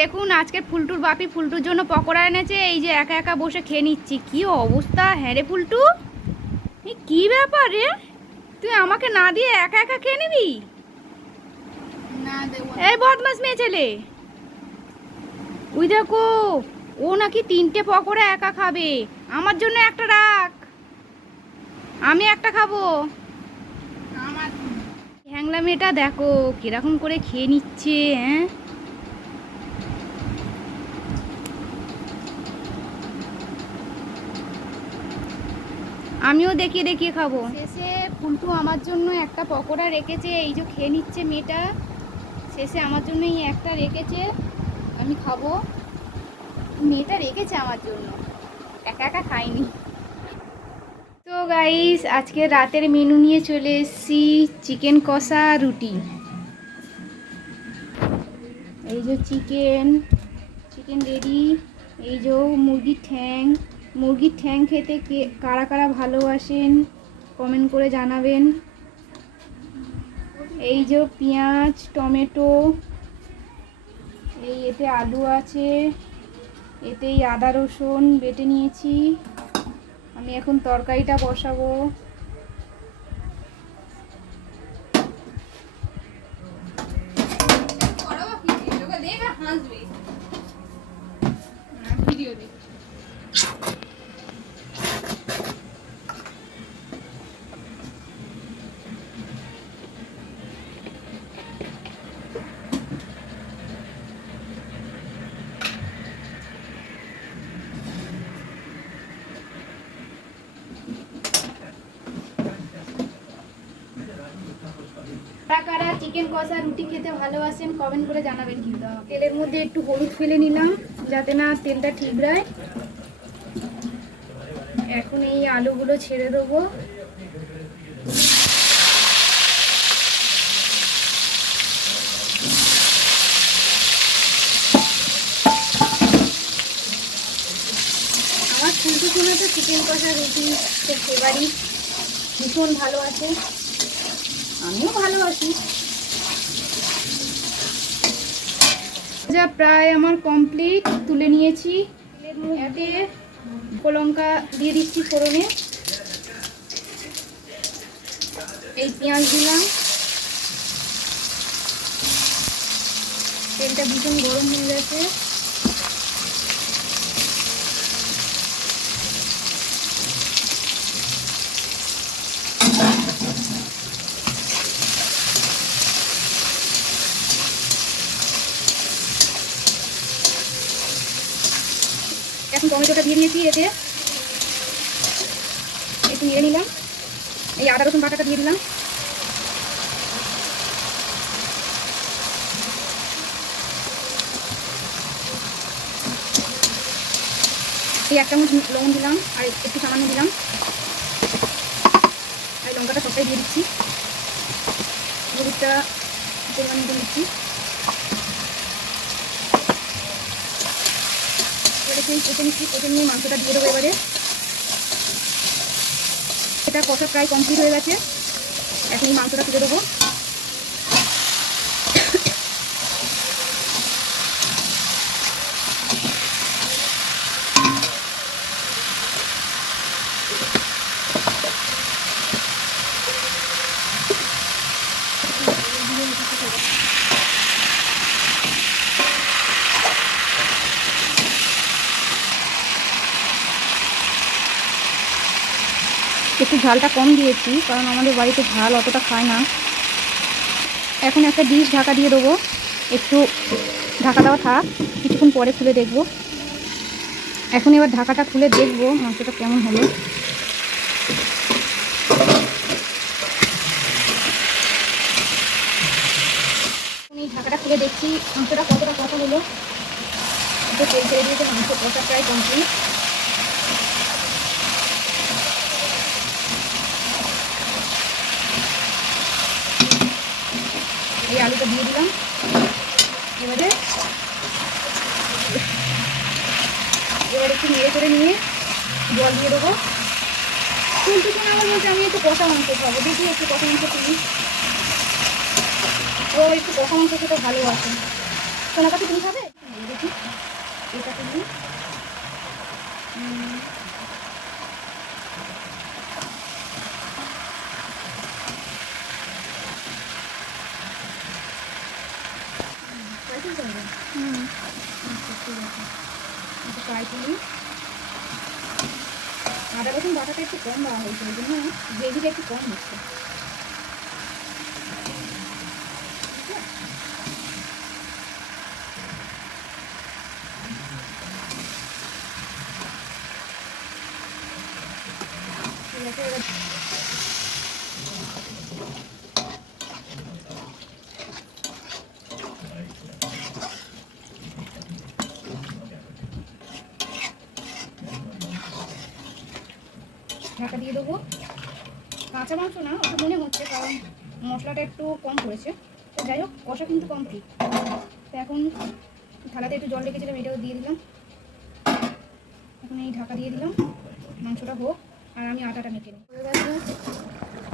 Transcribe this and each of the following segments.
দেখুন আজকে ফুলটুর বাপি ফুলটুর জন্য পকোড়া এনেছে। এই যে একা একা বসে খেয়ে নিচ্ছি। কি অবস্থা! হ্যাঁ রে ফুলটু, এই কি ব্যাপার রে? তুই আমাকে না দিয়ে একা একা খেয়ে নিবি? না দেবো। এই বদমাস মেয়ে ছেলে, ওই দেখো, ও নাকি 3টে পকোড়া একা খাবে। আমার জন্য একটা রাখ, আমি একটা খাবো। আমার হ্যাংলা মেয়েটা দেখো কিরকম করে খেয়ে নিচ্ছে। হ্যাঁ, আমিও দেখিয়ে দেখিয়ে খাবো। শেষে ফুলটু আমার জন্য একটা পকোড়া রেখেছে। এই যে খেয়ে নিচ্ছে মেয়েটা। শেষে আমার জন্য এই একটা রেখেছে, আমি খাবো। মেয়েটা রেখেছে আমার জন্য, একা একা খাইনি। তো গাইস, আজকে রাতের মেনু নিয়ে চলে এসেছি। চিকেন কষা, রুটি। এই যে চিকেন রেডি। এই যে মুরগির ঠ্যাং খেতে কারা কারা ভালোবাসেন কমেন্ট করে জানাবেন। এই যে পেঁয়াজ, টমেটো, এতে আলু আছে, এতেই আদা রসুন বেটে নিয়েছি। আমি এখন তরকারিটা বসাবো। হাসবি ভিডিও দিই। কারা কারা চিকেন কষা রুটি খেতে ভালোবাসেন কমেন্ট করে জানাবেন। কিন্তু তেলের মধ্যে একটু হলুদ ফেলে নিলাম যাতে না তেলটা ঠিকরায়। এখন এই আলুগুলো ছেড়ে দেবো। আমার ফুলটু শুনে তো চিকেন কষা রুটি খুব ফেভারিট, ভীষণ ভালো আছে, আমিও ভালোবাসি। যা প্রায় আমার কমপ্লিট, তুলে নিয়েছি। তেলের মধ্যে লঙ্কা দিয়ে দিচ্ছি ফোড়নে। এই পেঁয়াজ দিলাম। তেলটা ভীষণ গরম হয়ে গেছে। এখন টমেটোটা দিয়ে দিয়েছি। এতে একটু নিয়ে নিলাম। এই আদা রসুন বাটাটা দিয়ে দিলাম। এই 1 চামচ লবণ দিলাম আর একটু সামান্য দিলাম। আর লঙ্কাটা সবটাই দিয়ে দিচ্ছি। হলুদটা পরিমাণ মতো দিচ্ছি। কেটে নিয়ে মাংসটা দিয়ে দেবো এবারে। এটা কষা প্রায় কমপ্লিট হয়ে গেছে। এখন এই মাংসটা তুলে দেবো। একটু ঝালটা কম দিয়েছি কারণ আমাদের বাড়িতে ঝাল অতটা খায় না। এখন একটা ডিশ ঢাকা দিয়ে দেবো। একটু ঢাকা দেওয়া থাক, কিছুক্ষণ পরে খুলে দেখব। এখন এবার ঢাকাটা খুলে দেখব মাংসটা কেমন হলো। এই ঢাকাটা খুলে দেখছি মাংসটা কতটা কষা হলো। একটু তেল ছেড়ে দিয়েছে, মাংস কষা প্রায় কমপ্লিট। এই আলুটা দিয়ে দিলাম। এবারে একটু নেড়ে করে নিয়ে জল দিয়ে দেবো। ফুলটু কিনে আমার বলছে আমি একটু কষা মাংস খাবো। দেখি একটু কষা মাংস কিনি। ও একটু কষা মাংস খেতে ভালোবাসে। সোনা কাছে তুমি খাবে? এটা তুমি ঠিক আছে, একটু ফ্রাই করি। আদা রসুন বাটাটা একটু কম দেওয়া হয়েছে, ওই জন্য গ্রেভিটা একটু কম হচ্ছে। ঠিক আছে, এবার ঢাকা দিয়ে দেবো। কাঁচা মাংস না, ওটা মনে হচ্ছে, কারণ মশলাটা একটু কম পড়েছে। তো যাই হোক, কষা কিন্তু কমপ্লিট। তো এখন থালাতে একটু জল রেখেছিলাম, এটাও দিয়ে দিলাম। এখন এই ঢাকা দিয়ে দিলাম, মাংসটা হোক আর আমি আটাটা মেখে নিই। হয়ে গেছে।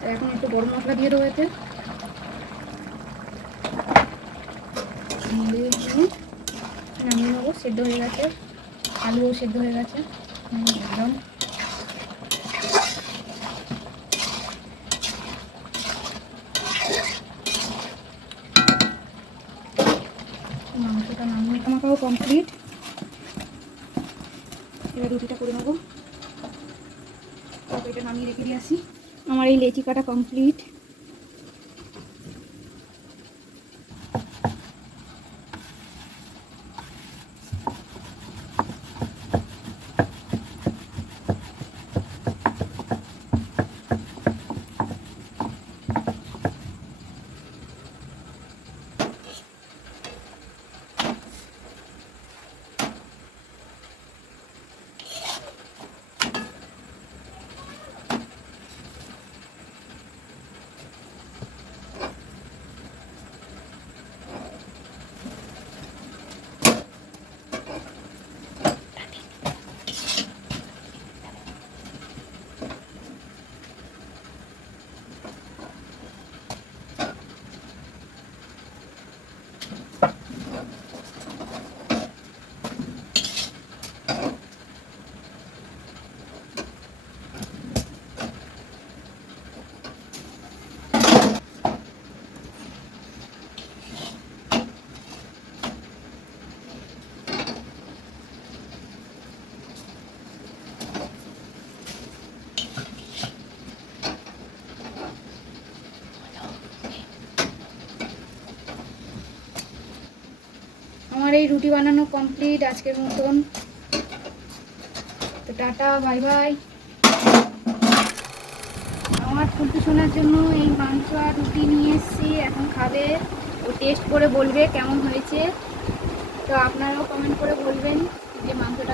তো এখন একটু গরম মশলা দিয়ে দেবো এতে, নামিয়ে নেবো। সেদ্ধ হয়ে গেছে, আলুও সেদ্ধ হয়ে গেছে, একদম। মাংসটা নামিয়ে আমাকেও কমপ্লিট। এবার রুটিটা করে নেবো। এটা নামিয়ে রেখে দিয়ে আসি। আমার এই লেচি কাটা কমপ্লিট। আমার এই রুটি বানানো কমপ্লিট আজকের মতন। তো টাটা, বাই বাই। আমার ফুলটু শোনার জন্য এই মাংস আর রুটি নিয়ে এসেছি, এখন খাবে। ও টেস্ট করে বলবে কেমন হয়েছে। তো আপনারাও কমেন্ট করে বলবেন যে মাংসটা